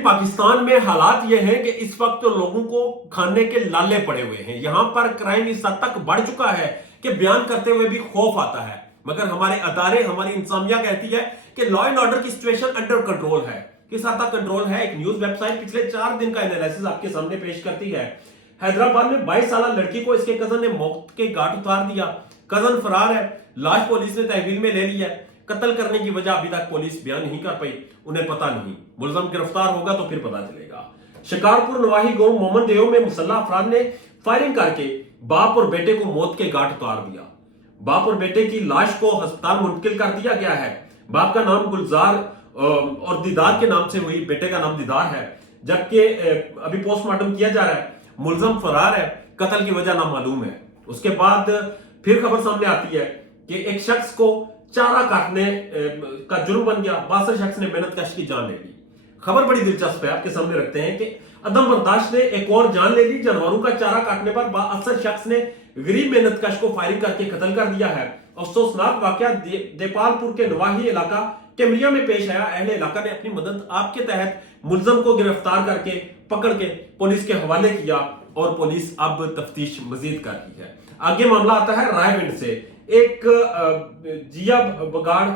पाकिस्तान में हालात ये हैं कि इस वक्त तो लोगों को खाने के लाले पड़े हुए हैं। यहां पर क्राइम इस हद तक बढ़ चुका है कि बयान करते हुए भी खौफ आता है, मगर हमारे अदारे, हमारी इंसानियत कहती है कि लॉ एंड ऑर्डर की सिचुएशन अंडर कंट्रोल है। किस हद तक कंट्रोल है? एक न्यूज वेबसाइट पिछले 4 दिन का एनालिसिस आपके सामने पेश करती है। हैदराबाद में 22 साल लड़की को इसके कजन ने मौत के घाट उतार दिया। कजन फरार है, लाश पुलिस ने तहवील में ले ली है। कत्ल करने की वजह अभी तक पुलिस बयान नहीं कर पाई, उन्हें पता नहीं। मुलजम गिरफ्तार होगा तो फिर पता चलेगा। शिकारपुर नवाही गांव मोमन देव में मुसल्ला अफराद ने फायरिंग करके बाप और बेटे को मौत के घाट उतार दिया। बाप और बेटे की लाश को अस्पताल मुंतकिल कर दिया गया है। बाप का नाम गुलजार और दीदार के नाम से हुई, बेटे का नाम दीदार है, जबकि अभी पोस्टमार्टम किया जा रहा है। मुलजम फरार है, कत्ल की वजह नामालूम है। उसके बाद फिर खबर सामने आती है कि एक शख्स को चारा काटने का जुर्म बन गया। 62 शख्स ने मेहनत कश की जान ले ली। खबर बड़ी दिलचस्प है, आपके सामने रखते हैं कि अदम बर्दाश्त ने एक और जान ले ली। जानवरों का चारा काटने पर 62 शख्स ने गरीब मेहनत कश को फायरिंग करके कत्ल कर दिया है। अफसोसनाक वाकया देपालपुर के नवाही इलाका कैमरिया में पेश आया। अहले इलाका ने अपनी मदद आपके तहत मुलजम को गिरफ्तार करके पकड़ के पुलिस के हवाले किया और पुलिस अब तफ्तीश मजीद कर रही है। आगे मामला आता है रायविंड से। एक जिया बगाड़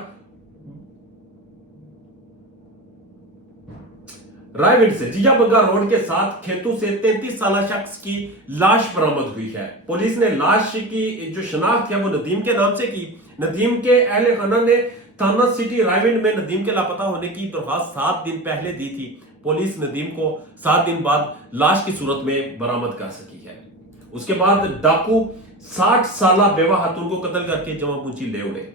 रायविंड से जिया बग्गा रोड के साथ खेतों से 33 साल शख्स की लाश बरामद हुई है। पुलिस ने लाश की जो शनाख्त है वो नदीम के नाम से की। नदीम के अहले खाना ने थाना सिटी रायविंड में नदीम के लापता होने की दरख्वास्त 7 दिन पहले दी थी। पुलिस नदीम को 7 दिन बाद लाश की सूरत में बरामद कर सकी है। उसके बाद डाकू 60 साल बेवा खातून को कत्ल करके जमा पूंजी ले उड़े।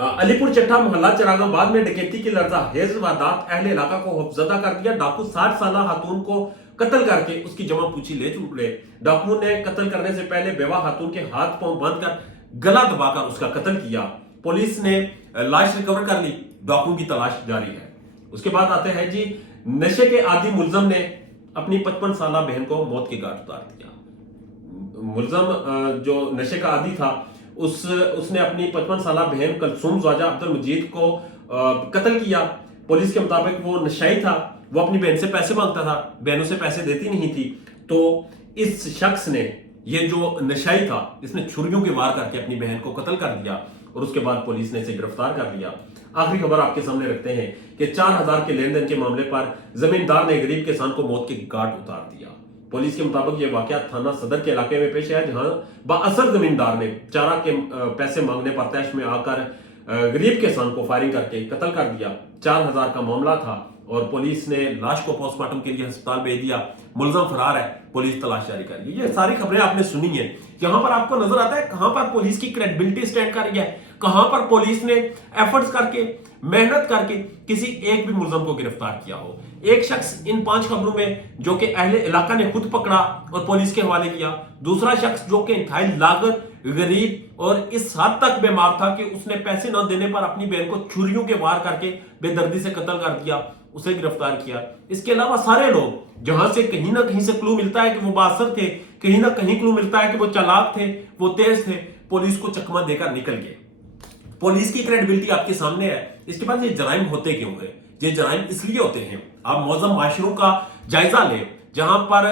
अलीपुर चट्टा मोहल्ला चिरागाबाद में डकैती की लर्ज़ाहेज़ वारदात अहले इलाका को खौफजदा कर दिया। डाकू 60 साल खातून को कत्ल करके उसकी जमा पूंजी ले उड़े। डाकू ने कत्ल करने से पहले बेवा खातून के हाथ पांव बांधकर गला दबाकर उसका कत्ल किया। पुलिस ने लाश रिकवर कर ली। डाकू की तलाश जारी है। उसके बाद आते हैं जी, नशे के आदी मुलजम ने अपनी 55 साल बहन को मौत के घाट उतार दिया। मुलजम जो नशे का आदी था उसने अपनी 55 साल बहन कलसूम ज़्वाजा अब्दुल मजीद को कत्ल किया। पुलिस के मुताबिक वो नशाई था, वो अपनी बहन से पैसे मांगता था, बहनों से पैसे देती नहीं थी। तो इस शख्स ने, ये जो नशाई था, इसने छुरियों के वार करके अपनी बहन को कत्ल कर दिया और उसके बाद पुलिस ने इसे गिरफ्तार कर लिया। आखिरी खबर आपके सामने रखते हैं कि 4000 के लेन देन के मामले पर जमींदार ने गरीब किसान को मौत के घाट उतार दिया। पुलिस के मुताबिक यह वाकया थाना सदर के इलाके में पेश आया, जहां बाअसर जमींदार ने चारा के पैसे मांगने पर तैश में आकर गरीब किसान को फायरिंग करके कत्ल कर दिया। 4000 का मामला था और पुलिस ने लाश को पोस्टमार्टम के लिए अस्पताल भेज दिया। मुलजम फरार है, पुलिस तलाश जारी कर रही है। ये सारी खबरें आपने सुनी है। यहां पर आपको नजर आता है कहां पर पुलिस की क्रेडिबिलिटी स्टैंड कर रही है, कहां पर पुलिस ने एफर्ट्स करके, मेहनत करके किसी एक भी मुलजम को गिरफ्तार किया हो। एक शख्स इन 5 खबरों में जो कि अहले इलाका ने खुद पकड़ा और पुलिस के हवाले किया। दूसरा शख्स जो कि इंतहाई लागत, गरीब और इस हद तक बीमार था कि उसने पैसे न देने पर अपनी बहन को छुरियों के वार करके बेदर्दी से कत्ल कर दिया, उसे गिरफ्तार किया। इसके अलावा सारे लोग जहां से कहीं ना कहीं से क्लू मिलता है कि वो बासर थे, कहीं ना कहीं क्लू मिलता है कि वो चालाक थे, वो तेज थे, पुलिस को चकमा देकर निकल गए। पुलिस की क्रेडिबिलिटी आपके सामने है। इसके बाद ये जराइम होते क्यों है? ये जराइम इसलिए होते हैं, आप मौजम माशरों का जायजा लें जहां पर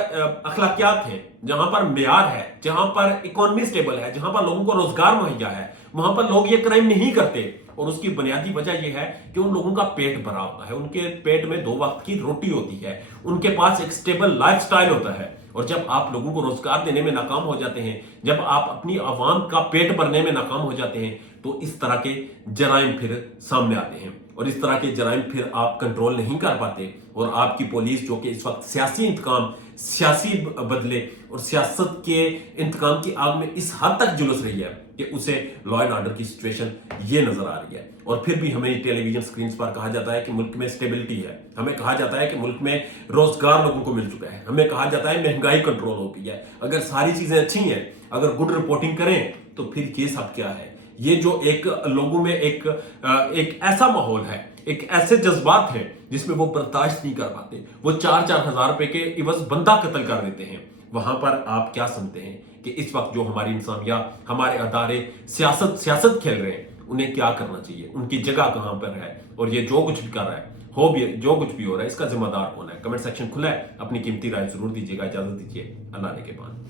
अखलाकियात है, जहां पर मेयार है, जहां पर इकोनॉमी स्टेबल है, जहां पर लोगों को रोजगार मुहैया है, वहां पर लोग ये क्राइम नहीं करते। और उसकी बुनियादी वजह यह है कि उन लोगों का पेट भरा होता है, उनके पेट में 2 वक्त की रोटी होती है, उनके पास एक स्टेबल लाइफस्टाइल होता है। और जब आप लोगों को रोजगार देने में नाकाम हो जाते हैं, जब आप अपनी आवाम का पेट भरने में नाकाम हो जाते हैं, तो इस तरह के जराइम फिर सामने आते हैं और इस तरह के जराइम फिर आप कंट्रोल नहीं कर पाते। और आपकी पुलिस जो कि इस वक्त सियासी इंतकाम, सियासी बदले और सियासत के इंतकाम की आग में इस हद तक झुलस रही है कि उसे लॉ एंड ऑर्डर की सिचुएशन ये नजर आ रही है। और फिर भी हमें टेलीविजन स्क्रीन पर कहा जाता है कि मुल्क में स्टेबिलिटी है, हमें कहा जाता है कि मुल्क में रोजगार लोगों को मिल चुका है, हमें कहा जाता है महंगाई कंट्रोल हो गई है। अगर सारी चीजें अच्छी हैं, अगर गुड रिपोर्टिंग करें, तो फिर ये सब क्या है? ये जो एक लोगों में एक ऐसा माहौल है, एक ऐसे जज्बात हैं जिसमें वो बर्दाश्त नहीं कर पाते, वो 4-4 हजार रुपए के इवज बंदा कत्ल कर देते हैं। वहां पर आप क्या समझते हैं कि इस वक्त जो हमारी इंसानियत, हमारे अदारे सियासत खेल रहे हैं, उन्हें क्या करना चाहिए? उनकी जगह कहां पर है? और ये जो कुछ भी कर रहा है, हो भी जो कुछ भी हो रहा है इसका जिम्मेदार कौन है? कमेंट सेक्शन खुला है, अपनी कीमती राय जरूर दीजिएगा। इजाजत दीजिए, अल्लाह ने के बाद।